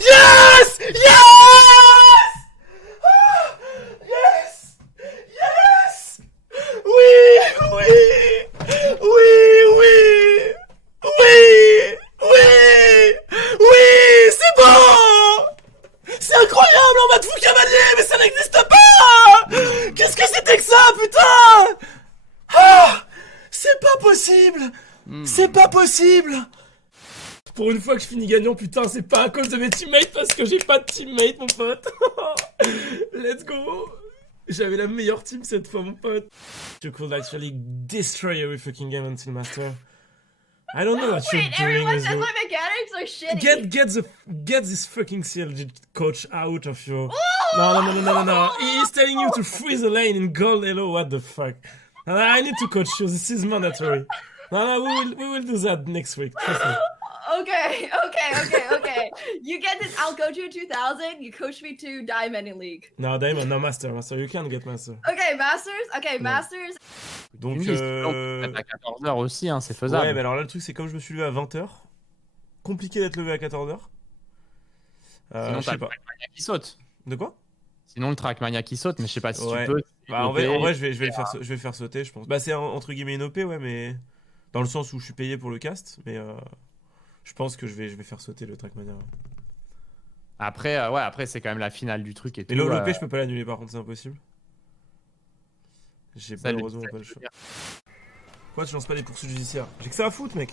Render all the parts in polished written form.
Yes! Yes! Ah, yes! Yes! Oui! Oui! Oui! Oui! Oui! Oui! Oui! C'est bon! C'est incroyable en mode fou cavalier, mais ça n'existe pas! Qu'est-ce que c'était que ça, putain? Ah! C'est pas possible! C'est pas possible! Pour une fois que je finis gagnant, putain, c'est pas à cause de mes teammates parce que j'ai pas de teammate, mon pote. Let's go. J'avais la meilleure team cette fois, mon pote. You could actually destroy every fucking game until master. I don't know what you're Wait, doing everyone with says your... my mechanics are shitty. Get this fucking CLG coach out of your... No. He's telling you to freeze the lane in gold elo. What the fuck? I need to coach you. This is mandatory. No, we will do that next week. Trust me. Okay. You get this. I'll coach you 2000. You coach me to Diamond in League. No, Diamond, no Master. Master, you can get Master. Okay, Masters. Okay, Masters. Donc, à 14h aussi, hein, c'est faisable. Ouais, mais alors là, le truc, c'est comme je me suis levé à 20h. Compliqué d'être levé à 14h. Sinon, je sais t'as le pas. Trackmania qui saute. De quoi? Sinon, le Trackmania qui saute, mais je sais pas si Ouais. tu peux. Bah, en vrai, je vais le faire sauter, je pense. Bah, c'est entre guillemets une OP, ouais, mais. Dans le sens où je suis payé pour le cast, mais je pense que je vais faire sauter le Trackmania. Après, après c'est quand même la finale du truc et tout. Et l'OP, je peux pas l'annuler, par contre, c'est impossible. J'ai Ça, malheureusement pas le choix. Pourquoi tu lances pas des poursuites judiciaires? J'ai que ça à foutre, mec.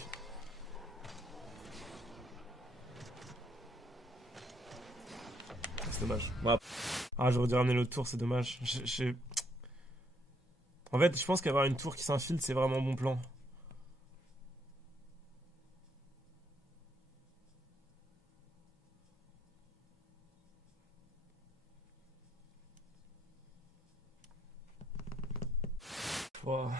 C'est dommage. Ouais. Ah, j'aurais dû ramener l'autre tour, c'est dommage. En fait, je pense qu'avoir une tour qui s'infiltre, c'est vraiment un bon plan. Wow.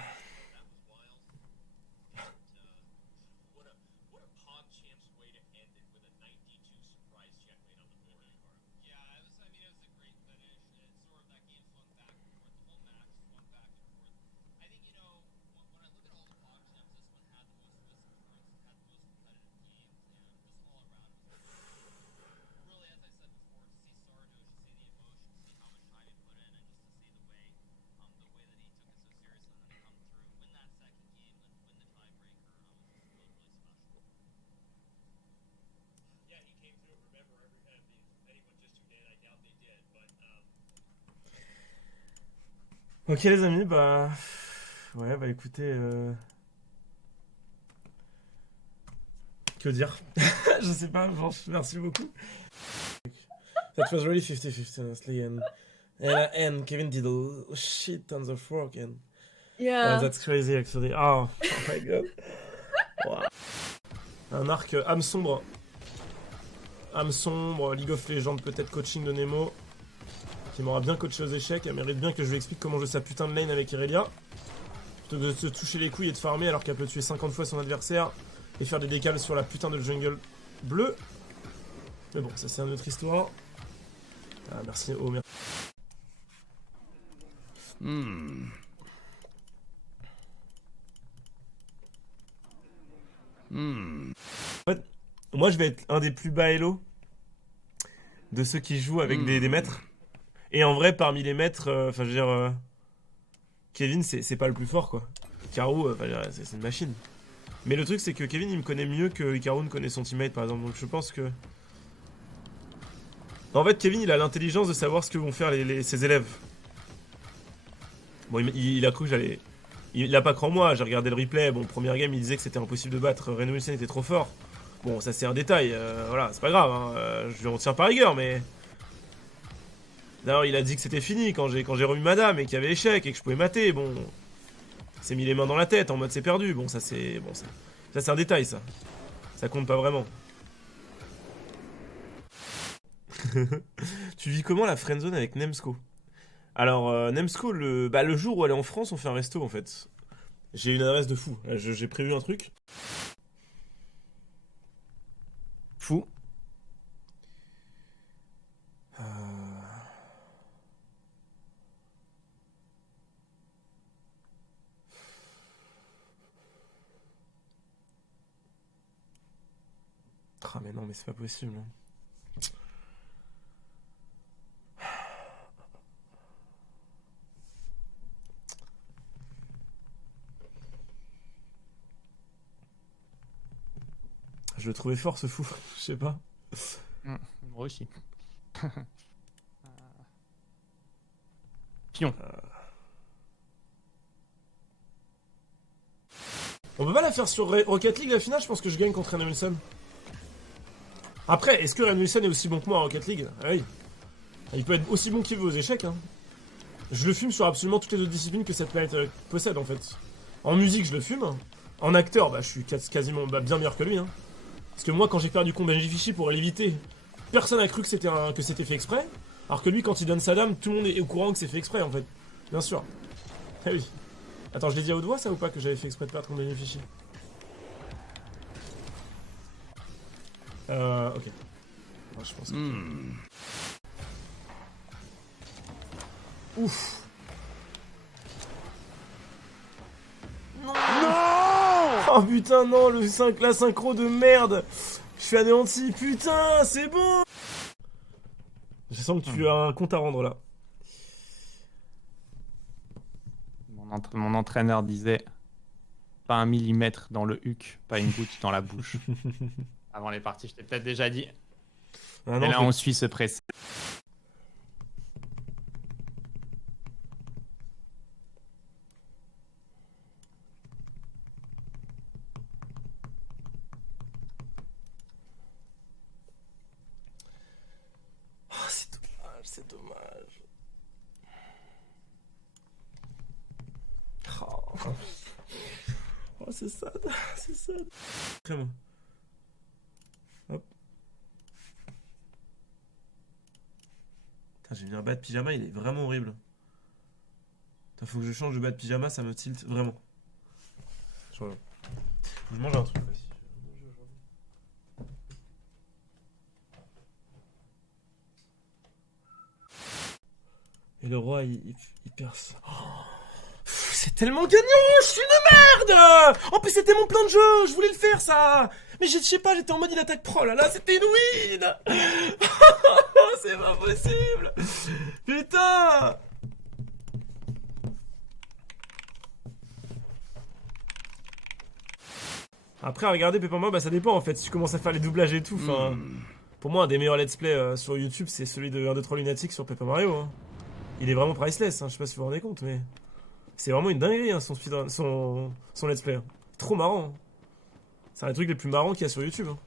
Ok les amis, bah... Ouais, bah écoutez... Que dire? Je sais pas, merci beaucoup. That was really 50-50 honestly, and Kevin did a shit tons of work, and... Yeah. That's crazy actually. Oh my god. Wow. Un arc âme sombre. Âme sombre, League of Legends, peut-être coaching de Nemo. Qui m'aura bien coaché aux échecs. Elle mérite bien que je lui explique comment jouer sa putain de lane avec Irelia. Plutôt que de se toucher les couilles et de farmer alors qu'elle peut tuer 50 fois son adversaire et faire des décales sur la putain de jungle bleue. Mais bon, ça c'est une autre histoire. Ah, merci. Oh, merci. En fait, moi je vais être un des plus bas elo de ceux qui jouent avec des maîtres. Et en vrai, parmi les maîtres, enfin je veux dire, Kevin c'est pas le plus fort quoi. Karou, c'est une machine. Mais le truc c'est que Kevin il me connaît mieux que Karou ne connaît son teammate par exemple. Donc je pense que... En fait, Kevin il a l'intelligence de savoir ce que vont faire ses élèves. Bon, il a cru que j'allais... Il a pas cru en moi, j'ai regardé le replay. Bon, première game il disait que c'était impossible de battre. Ren Wilson était trop fort. Bon, ça c'est un détail, voilà, c'est pas grave, hein. Je lui en tiens par rigueur, mais... D'ailleurs, il a dit que c'était fini quand j'ai remis madame et qu'il y avait échec et que je pouvais mater. Bon, il s'est mis les mains dans la tête en mode c'est perdu. Bon, ça c'est un détail, ça. Ça compte pas vraiment. Tu vis comment la friendzone avec Nemsco? Alors, Nemsco, le jour où elle est en France, on fait un resto en fait. J'ai une adresse de fou. J'ai prévu un truc. Fou. Ah mais non, mais c'est pas possible. Je le trouvais fort ce fou, je sais pas. Moi aussi. Pion. On peut pas la faire sur Rocket League la finale, je pense que je gagne contre Ren Wilson. Après, est-ce que Ren Wilson est aussi bon que moi à Rocket League? Ah oui. Il peut être aussi bon qu'il veut aux échecs, hein. Je le fume sur absolument toutes les autres disciplines que cette planète possède, en fait. En musique, je le fume. En acteur, bah, je suis quasiment bien meilleur que lui, hein. Parce que moi, quand j'ai perdu contre Benji Fichy pour l'éviter, personne n'a cru que c'était fait exprès. Alors que lui, quand il donne sa dame, tout le monde est au courant que c'est fait exprès, en fait. Bien sûr. Ah oui. Attends, je l'ai dit à haute voix, ça, ou pas, que j'avais fait exprès de perdre contre Benji Fichy? Ok. Ouais, je pense que... Ouf. Non. Oh putain, non, la synchro de merde. Je suis anéanti, putain, c'est bon. Je sens que tu as un compte à rendre là. Mon entraîneur disait pas 1 millimètre dans le huc, pas une goutte dans la bouche. Avant les parties, je t'ai peut-être déjà dit. Ah Et non, là, on suit ce précis. Oh, c'est dommage, c'est dommage. Oh, c'est sad, c'est sad. Vraiment. Hop. Putain, j'ai mis un bas de pyjama, il est vraiment horrible. Putain, faut que je change de bas de pyjama, ça me tilt vraiment. Je mange un truc aussi. Et le roi, il perce. Oh, c'est tellement gagnant, je suis une merde. En plus, c'était mon plan de jeu, je voulais le faire, ça. Mais je sais pas, j'étais en mode il attaque pro, là, c'était une win. C'est pas possible. Putain. Après, à regarder Paper Mario, bah ça dépend en fait, si tu commences à faire les doublages et tout. Enfin, pour moi, un des meilleurs let's play sur YouTube, c'est celui de 1, 2, 3 Lunatic sur Paper Mario. Hein. Il est vraiment priceless, hein. Je sais pas si vous vous rendez compte, mais c'est vraiment une dinguerie hein, son let's play. Hein. Trop marrant. Hein. C'est un des trucs les plus marrants qu'il y a sur YouTube. Hein.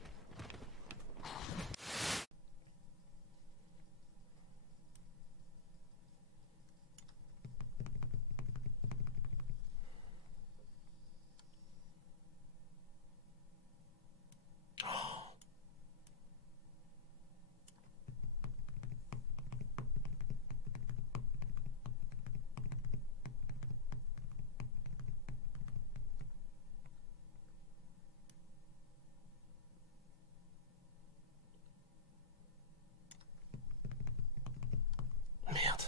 Merde.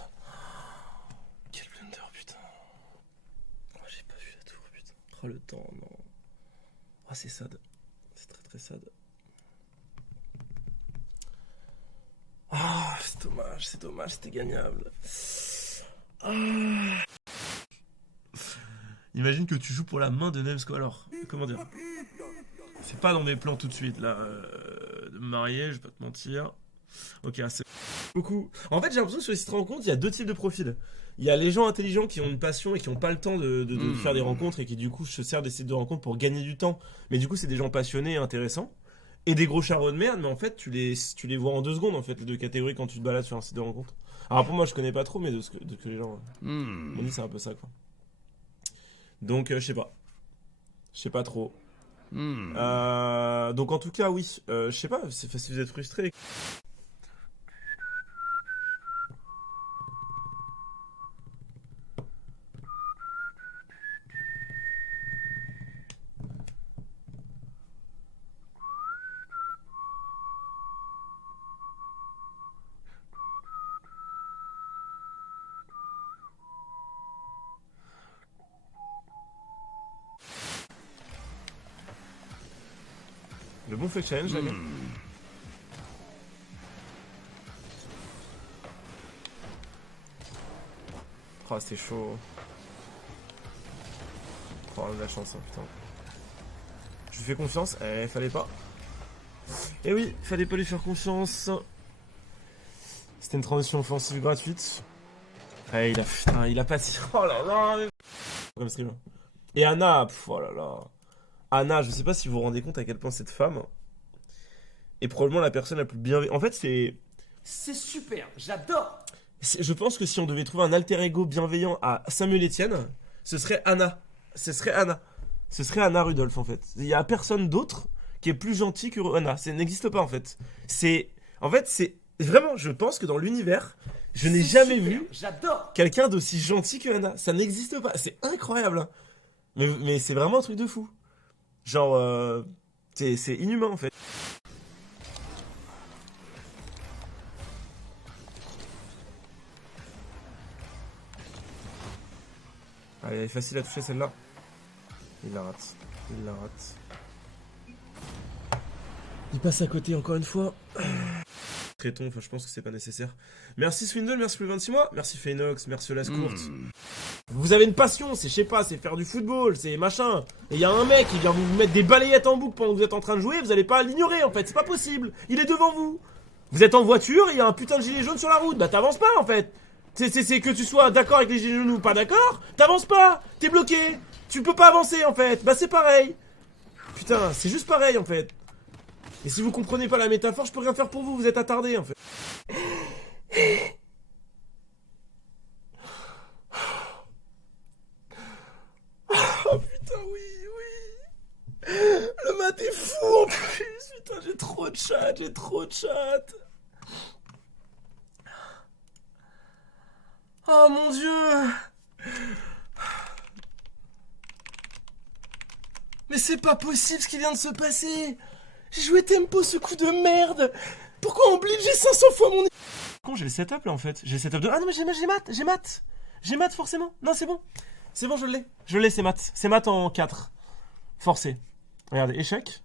Quel blunder, putain. Oh, j'ai pas vu la tour, putain. Oh, le temps, non. Oh, c'est sad. C'est très très sad. Ah, c'est dommage, c'était gagnable. Ah. Imagine que tu joues pour la main de Nemsco. Alors, comment dire? C'est pas dans mes plans tout de suite, là, de me marier, je vais pas te mentir. Ok, c'est beaucoup. En fait, j'ai l'impression que sur les sites de rencontres, il y a deux types de profils. Il y a les gens intelligents qui ont une passion et qui n'ont pas le temps de faire des rencontres et qui du coup se servent des sites de rencontres pour gagner du temps. Mais du coup, c'est des gens passionnés et intéressants. Et des gros charros de merde, mais en fait, tu les vois en 2 secondes, en fait, les deux catégories quand tu te balades sur un site de rencontre. Alors pour moi, je connais pas trop, mais de ce que les gens m'ont dit, c'est un peu ça, quoi. Donc, je sais pas. Je sais pas trop. Donc en tout cas, oui. Je sais pas, si vous êtes frustré. Le bon fake challenge, la gars. Oh, c'était chaud. Oh, la chance, hein, putain. Je lui fais confiance. Fallait pas. Et oui, fallait pas lui faire confiance. C'était une transition offensive gratuite. Ouais, il a pas tiré. Oh là là. Comme streamer. Et Anna, oh là là. Anna, je sais pas si vous vous rendez compte à quel point cette femme est probablement la personne la plus bienveillante. En fait, c'est super, j'adore. Je pense que si on devait trouver un alter ego bienveillant à Samuel Etienne, ce serait Anna. Ce serait Anna Rudolph en fait. Il y a personne d'autre qui est plus gentil que Anna. Ça n'existe pas en fait. C'est vraiment, je pense que dans l'univers, je n'ai jamais vu quelqu'un d'aussi gentil que Anna. Ça n'existe pas. C'est incroyable. Hein. Mais c'est vraiment un truc de fou. Genre, c'est inhumain en fait. Allez, elle est facile à toucher celle-là. Il la rate. Il passe à côté encore une fois. Traitons, enfin je pense que c'est pas nécessaire. Merci Swindle, merci pour les 26 mois. Merci Phénox, merci Lascourt. Vous avez une passion, c'est je sais pas, c'est faire du football, c'est machin. Et il y a un mec qui vient vous mettre des balayettes en boucle pendant que vous êtes en train de jouer, vous allez pas l'ignorer en fait, c'est pas possible. Il est devant vous. Vous êtes en voiture, il y a un putain de gilet jaune sur la route, bah t'avances pas en fait. C'est que tu sois d'accord avec les gilets jaunes ou pas d'accord, t'avances pas, t'es bloqué. Tu peux pas avancer en fait, bah c'est pareil. Putain, c'est juste pareil en fait. Et si vous comprenez pas la métaphore, je peux rien faire pour vous, vous êtes attardé en fait. Oh putain, oui. Le mat est fou en plus, putain, j'ai trop de chat. Oh mon dieu. Mais c'est pas possible ce qui vient de se passer. J'ai joué tempo ce coup de merde. Pourquoi en blitz j'ai 500 fois mon... Con, j'ai le setup là en fait. J'ai le setup de... Ah non mais j'ai mat forcément. Non c'est bon. C'est bon, je l'ai. C'est mat. C'est mat en 4. Forcé. Regardez, échec.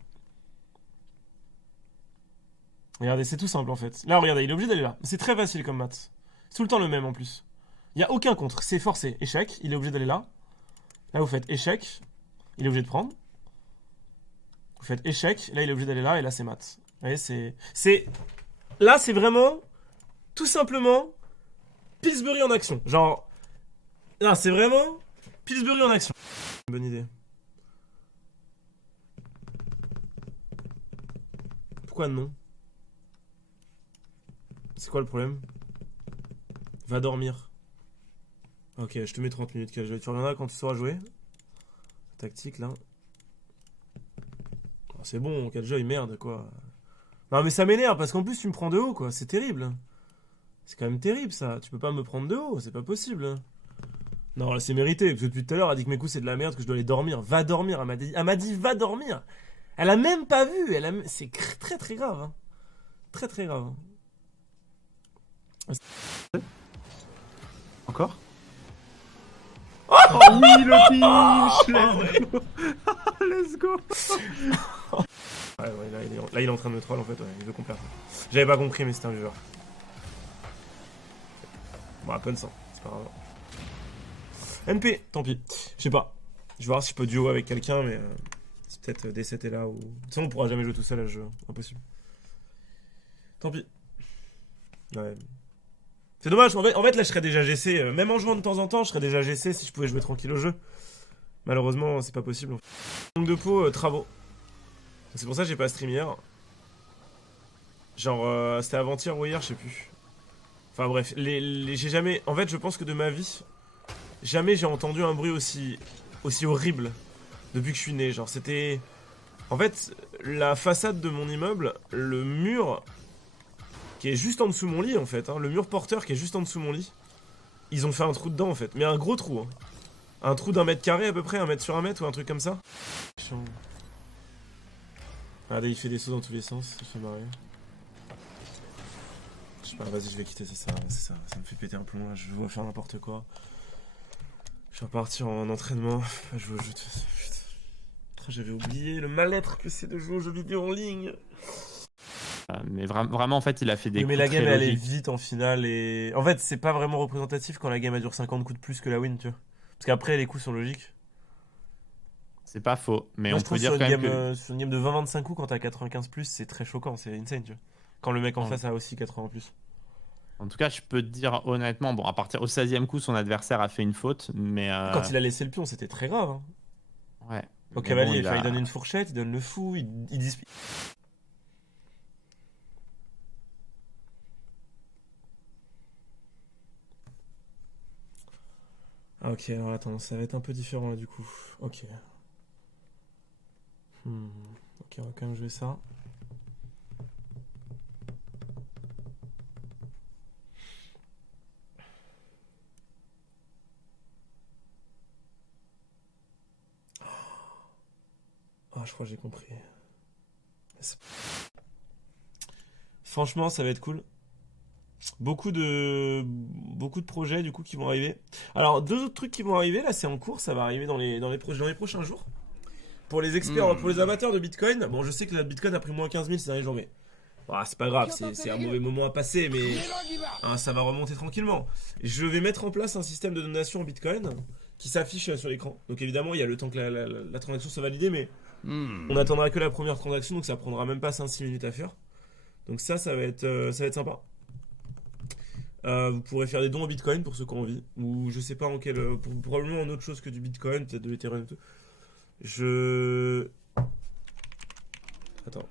Regardez, c'est tout simple en fait. Là, regardez, il est obligé d'aller là. C'est très facile comme mat. C'est tout le temps le même en plus. Il n'y a aucun contre. C'est forcé. Échec, il est obligé d'aller là. Là, vous faites échec. Il est obligé de prendre. Vous faites échec. Là, il est obligé d'aller là. Et là, c'est mat. Vous voyez, c'est... Là, c'est vraiment... Tout simplement... Pillsbury en action. Genre... Là, c'est vraiment... Pillsbury en action. Bonne idée. Pourquoi non? C'est quoi le problème? Va dormir. Ok, je te mets 30 minutes. Tu reviendras quand tu sauras jouer. Tactique, là. Oh, c'est bon, quel jeu, il merde, quoi. Non, mais ça m'énerve, parce qu'en plus, tu me prends de haut, quoi. C'est terrible. C'est quand même terrible, ça. Tu peux pas me prendre de haut, c'est pas possible. Non, là, c'est mérité, parce que depuis tout à l'heure, elle a dit que mes coups, c'est de la merde, que je dois aller dormir. Va dormir, elle m'a dit, va dormir. Elle a même pas vu. C'est très, très grave. Hein. Très, très grave. Encore? Oh oui, le pinch. Let's go. Ouais, là, il est en train de me troll, en fait. Ouais, il veut qu'on perde. J'avais pas compris, mais c'était un viewer. Bon, à peine ça. C'est pas grave. MP, tant pis. Je sais pas. Je vais voir si je peux duo avec quelqu'un, mais c'est peut-être D7 est là ou. Sinon, on pourra jamais jouer tout seul à ce jeu. Impossible. Tant pis. Ouais. C'est dommage. En fait, là, je serais déjà GC. Même en jouant de temps en temps, je serais déjà GC si je pouvais jouer tranquille au jeu. Malheureusement, c'est pas possible. Manque de peau, travaux. C'est pour ça que j'ai pas stream hier. Genre, c'était avant-hier ou hier, je sais plus. Enfin bref, j'ai jamais... En fait, je pense que de ma vie, jamais j'ai entendu un bruit aussi horrible depuis que je suis né. Genre, c'était... En fait, la façade de mon immeuble, le mur qui est juste en dessous de mon lit, en fait, hein, le mur porteur qui est juste en dessous de mon lit, ils ont fait un trou dedans, en fait. Mais un gros trou, hein. Un trou d'1 mètre carré à peu près, 1 mètre sur 1 mètre ou un truc comme ça. Regardez, il fait des sauts dans tous les sens, ça fait marrer. Je sais pas, vas-y, je vais quitter, c'est ça, ça me fait péter un plomb, là, je veux faire n'importe quoi. Je vais repartir en entraînement, je veux... Putain, j'avais oublié le mal-être que c'est de jouer aux jeux vidéo en ligne. Mais vraiment, en fait, il a fait des coups mais la game, très elle est logiques. vite en finale et... En fait, c'est pas vraiment représentatif quand la game, elle dure 50 coups de plus que la win, tu vois. Parce qu'après, les coups sont logiques. C'est pas faux, mais Moi, on je peut trouve dire sur quand une même game, que... sur une game de 20-25 coups, quand t'as 95 plus, c'est très choquant, c'est insane, tu vois. Quand le mec en Ouais. face a aussi 80 plus. En tout cas, je peux te dire honnêtement, bon, à partir au 16e coup, son adversaire a fait une faute, mais... Quand il a laissé le pion, c'était très grave. Hein. Ouais. Au Mais cavalier, bon, il donne une fourchette, il donne le fou, il Ah, ok, alors attends, ça va être un peu différent là du coup. Ok. Ok, on va quand même jouer ça. Ah, je crois que j'ai compris. Franchement, ça va être cool. Beaucoup de projets du coup qui vont arriver. Alors, deux autres trucs qui vont arriver, là c'est en cours, ça va arriver dans les prochains jours. Pour les experts, pour les amateurs de Bitcoin, bon je sais que la Bitcoin a pris moins 15 000 ces derniers jours, mais c'est pas grave, c'est un mauvais moment à passer, mais ça va remonter tranquillement. Je vais mettre en place un système de donation en Bitcoin qui s'affiche sur l'écran. Donc évidemment, il y a le temps que la transaction soit validée, mais on attendra que la première transaction, donc ça prendra même pas 5-6 minutes à faire. Donc ça va être sympa. Vous pourrez faire des dons en Bitcoin pour ceux qui ont envie, ou je sais pas en quel, probablement en autre chose que du Bitcoin, peut-être de l'Ethereum et tout. Attends.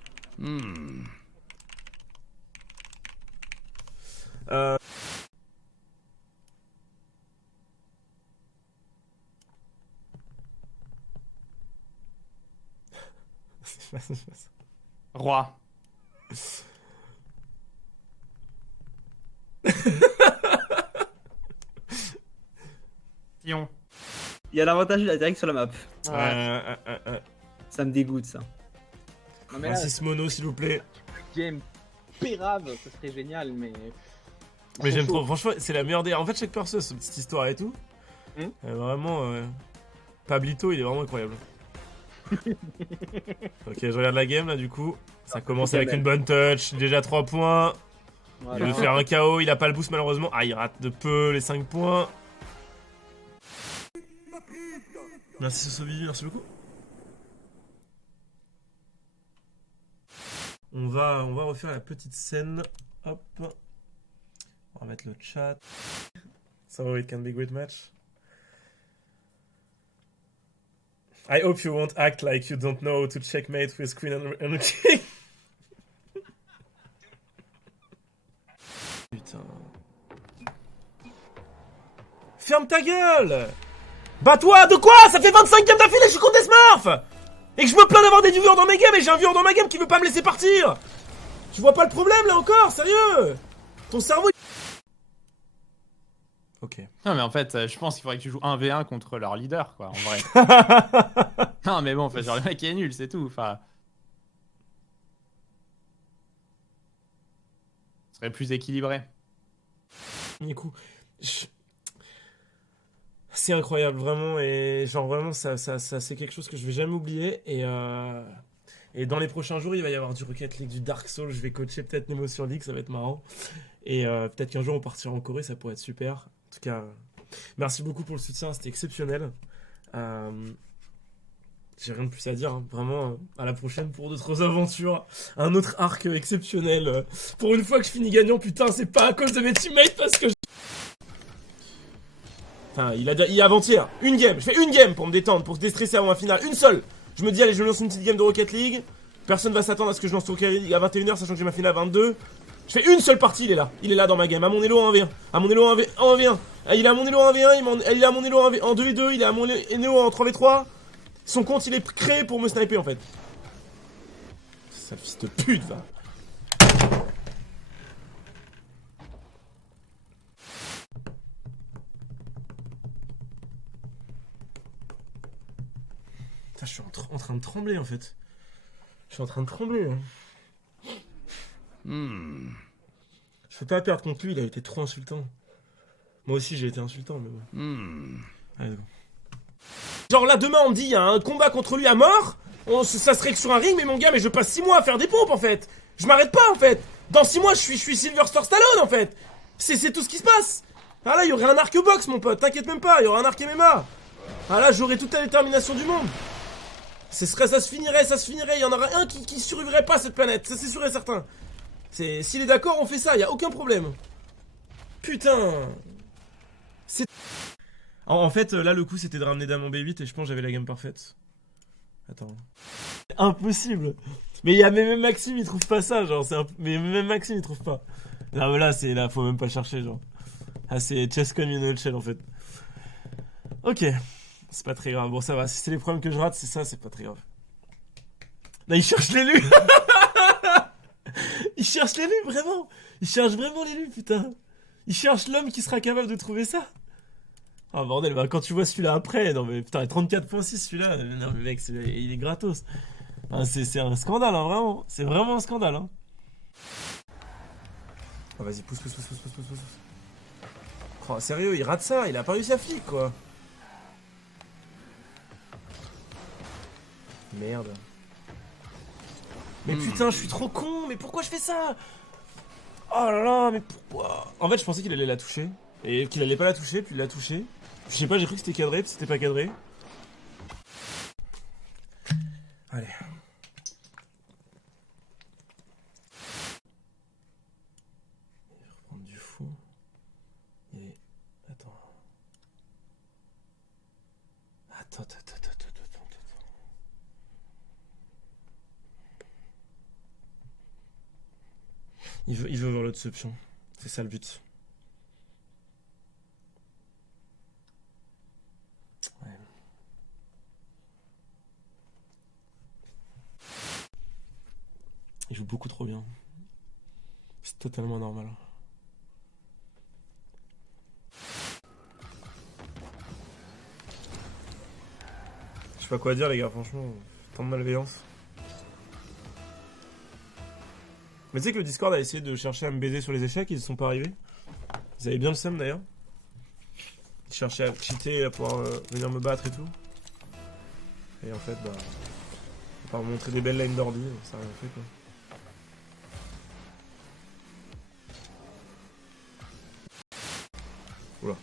Roi. Pion. Il y a l'avantage de la direct sur la map. Ça me dégoûte ça. Non, mais là, Francis Mono, s'il vous plaît. game pérave, ça serait génial, mais. Mais j'aime trop, franchement, c'est la meilleure des. En fait, chaque perso a sa petite histoire et tout. Vraiment, Pablito, il est vraiment incroyable. Ok, je regarde la game là, du coup. Ça commence avec une bonne touch, déjà 3 points. Voilà. Il veut faire un KO, il a pas le boost malheureusement. Ah, il rate de peu les 5 points. Merci Sosobi, merci beaucoup. On va refaire la petite scène. Hop. On va mettre le chat. So it can be a great match. I hope you won't act like you don't know how to checkmate with queen and king. Putain. Ferme ta gueule! Bats-toi! De quoi? Ça fait 25 games d'affilée, je suis contre des smurfs! Et que je me plains d'avoir des viewers dans mes games et j'ai un viewer dans ma game qui veut pas me laisser partir! Tu vois pas le problème là encore? Sérieux? Ton cerveau... Ok. Non, mais en fait, je pense qu'il faudrait que tu joues 1v1 contre leur leader, quoi, en vrai. Non, mais bon, genre, le mec est nul, c'est tout. Enfin. Ce serait plus équilibré. Du coup, c'est incroyable, vraiment. Et genre, vraiment, ça c'est quelque chose que je vais jamais oublier. Et dans les prochains jours, il va y avoir du Rocket League, du Dark Souls. Je vais coacher peut-être Nemo sur League, ça va être marrant. Et peut-être qu'un jour, on partira en Corée, ça pourrait être super. En tout cas, merci beaucoup pour le soutien, c'était exceptionnel. J'ai rien de plus à dire, hein. Vraiment, à la prochaine pour d'autres aventures. Un autre arc exceptionnel. Pour une fois que je finis gagnant, putain, c'est pas à cause de mes teammates parce que Enfin, il a avant-hier, une game, je fais une game pour me détendre, pour se déstresser avant la finale, une seule. Je me dis, allez, je lance une petite game de Rocket League. Personne va s'attendre à ce que je lance Rocket League à 21h, sachant que j'ai ma finale à 22. Je fais une seule partie, il est là dans ma game, à mon elo en 1v1, à mon elo en 1v1, il est à mon elo en 1v1, il est à mon elo en 2v2, il est à mon elo en 3v3. Son compte il est créé pour me sniper en fait. Sale fils de pute va. Putain, je suis en train de trembler en fait. Je suis en train de trembler. Je peux pas perdre contre lui, il a été trop insultant. Moi aussi j'ai été insultant mais bon. Allez, bon. Genre là demain on me dit il y a un combat contre lui à mort, ça serait que sur un ring, mais mon gars, mais je passe 6 mois à faire des pompes en fait. Je m'arrête pas en fait. Dans 6 mois je suis Sylvester Stallone en fait. C'est tout ce qui se passe. Ah là il y aurait un arc box mon pote, t'inquiète même pas, il y aurait un arc MMA. Ah là j'aurais toute la détermination du monde. Ça se finirait, il y en aura un qui survivrait pas à cette planète, ça c'est sûr et certain. S'il est d'accord, on fait ça, y a aucun problème. Putain. En fait, là le coup c'était de ramener dame en B8 et je pense que j'avais la game parfaite. Attends. Impossible. Mais même Maxime il trouve pas ça, genre, mais même Maxime il trouve pas. Non mais là, faut même pas chercher, genre. Ah c'est chess con in a nutshell en fait. Ok. C'est pas très grave, bon ça va, si c'est les problèmes que je rate, c'est ça, c'est pas très grave. Là il cherche l'élu. Il cherche l'élu, vraiment. Il cherche vraiment l'élu, putain. Il cherche l'homme qui sera capable de trouver ça. Ah bordel, bah quand tu vois celui-là après, non mais putain, 34.6 celui-là, non mais mec, il est gratos. Ah, c'est un scandale, hein, vraiment. C'est vraiment un scandale, hein. Ah vas-y, pousse. Oh, sérieux, il rate ça, il a pas réussi à flic, quoi. Merde. Mais putain, je suis trop con, mais pourquoi je fais ça? Oh là là, mais pourquoi? En fait, je pensais qu'il allait la toucher. Et qu'il allait pas la toucher, puis il l'a touché. Je sais pas, j'ai cru que c'était cadré, puis c'était pas cadré. Allez. Il va reprendre du fou. Et... Attends. Il veut voir l'autre option. C'est ça le but. Ouais. Il joue beaucoup trop bien. C'est totalement normal. Je sais pas quoi dire les gars, franchement. Tant de malveillance. Mais tu sais que le Discord a essayé de chercher à me baiser sur les échecs, ils ne sont pas arrivés. Ils avaient bien le seum d'ailleurs. Ils cherchaient à cheater, à pouvoir venir me battre et tout. Et en fait, bah... à part me montrer des belles lines d'ordi, ça a rien fait quoi. Oula.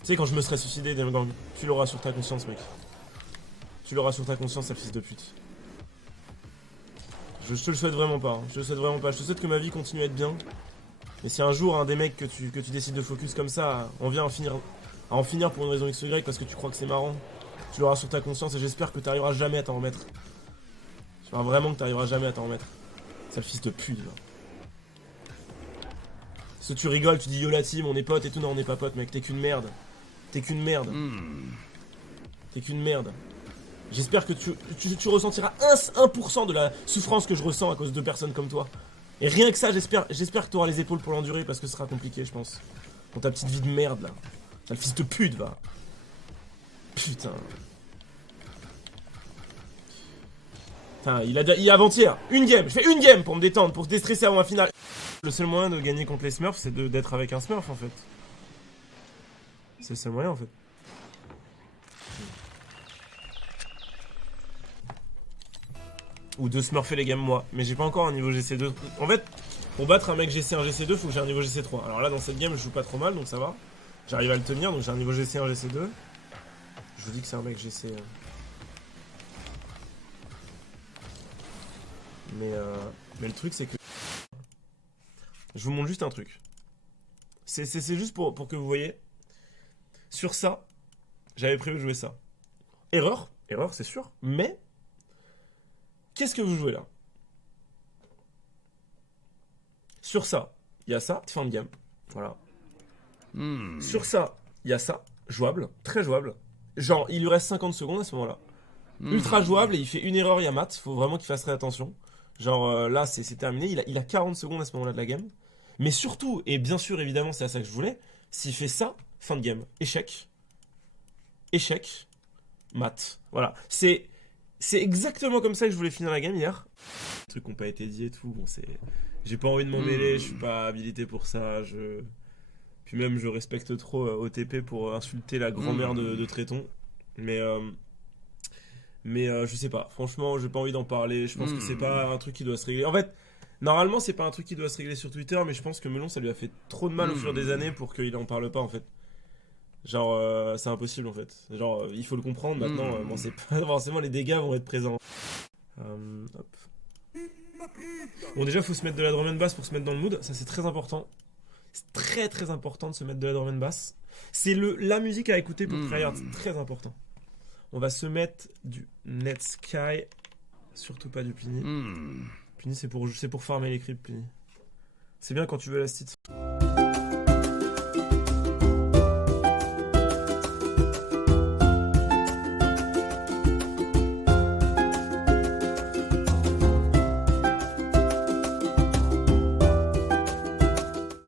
Tu sais quand je me serais suicidé, Demgang, tu l'auras sur ta conscience mec. Tu l'auras sur ta conscience, sale fils de pute. Je te le souhaite vraiment pas. Je te le souhaite vraiment pas. Je te souhaite que ma vie continue à être bien. Mais si un jour, un des mecs que tu décides de focus comme ça, on vient à en finir pour une raison X ou Y parce que tu crois que c'est marrant, tu l'auras sur ta conscience et j'espère que tu n'arriveras jamais à t'en remettre. J'espère vraiment que tu n'arriveras jamais à t'en remettre. Sale fils de pute, là. Si tu rigoles, tu dis yo la team, on est potes et tout. Non, on n'est pas potes, mec. T'es qu'une merde. T'es qu'une merde. T'es qu'une merde. J'espère que tu ressentiras 1% de la souffrance que je ressens à cause de personnes comme toi. Et rien que ça, j'espère que tu auras les épaules pour l'endurer parce que ce sera compliqué, je pense. Pour ta petite vie de merde, là. Sale fils de pute, va. Putain. Putain, il a avant-hier. Une game. Je fais une game pour me détendre, pour se déstresser avant la finale. Le seul moyen de gagner contre les Smurfs, c'est d'être avec un Smurf, en fait. C'est le seul moyen, en fait. Ou de smurfer les games moi, mais j'ai pas encore un niveau GC2. En fait, pour battre un mec GC1, GC2, faut que j'ai un niveau GC3. Alors là, dans cette game, je joue pas trop mal, donc ça va. J'arrive à le tenir, donc j'ai un niveau GC1, GC2. Je vous dis que c'est un mec GC... Mais le truc, c'est que... Je vous montre juste un truc. C'est juste pour que vous voyez. Sur ça, j'avais prévu de jouer ça. Erreur, c'est sûr, mais... Qu'est-ce que vous jouez là? Sur ça, il y a ça, fin de game. Voilà. Sur ça, il y a ça, jouable, très jouable. Genre, il lui reste 50 secondes à ce moment-là. Ultra jouable et il fait une erreur, il y a mat. Faut vraiment qu'il fasse très attention. Genre, là, c'est terminé. Il a 40 secondes à ce moment-là de la game. Mais surtout, et bien sûr, évidemment, c'est à ça que je voulais, s'il fait ça, fin de game. Échec. Échec. Mat. Voilà. C'est exactement comme ça que je voulais finir la game hier. Les trucs qui n'ont pas été dit et tout, bon c'est... J'ai pas envie de m'en mêler, je suis pas habilité pour ça, Puis même je respecte trop OTP pour insulter la grand-mère de Tréton. Mais je sais pas, franchement j'ai pas envie d'en parler, je pense que c'est pas un truc qui doit se régler. En fait, Normalement, c'est pas un truc qui doit se régler sur Twitter, mais je pense que Melon, ça lui a fait trop de mal au fur des années pour qu'il en parle pas en fait. Genre, c'est impossible en fait. Genre, il faut le comprendre maintenant. Bon, c'est pas forcément les dégâts vont être présents. Hop. Bon, déjà, faut se mettre de la drum and bass pour se mettre dans le mood. Ça, c'est très important. C'est très très important de se mettre de la drum and bass. C'est la musique à écouter pour tryhard. C'est très important. On va se mettre du Netsky. Surtout pas du Pliny. Pliny, c'est pour farmer les creeps, Pliny. C'est bien quand tu veux la stit.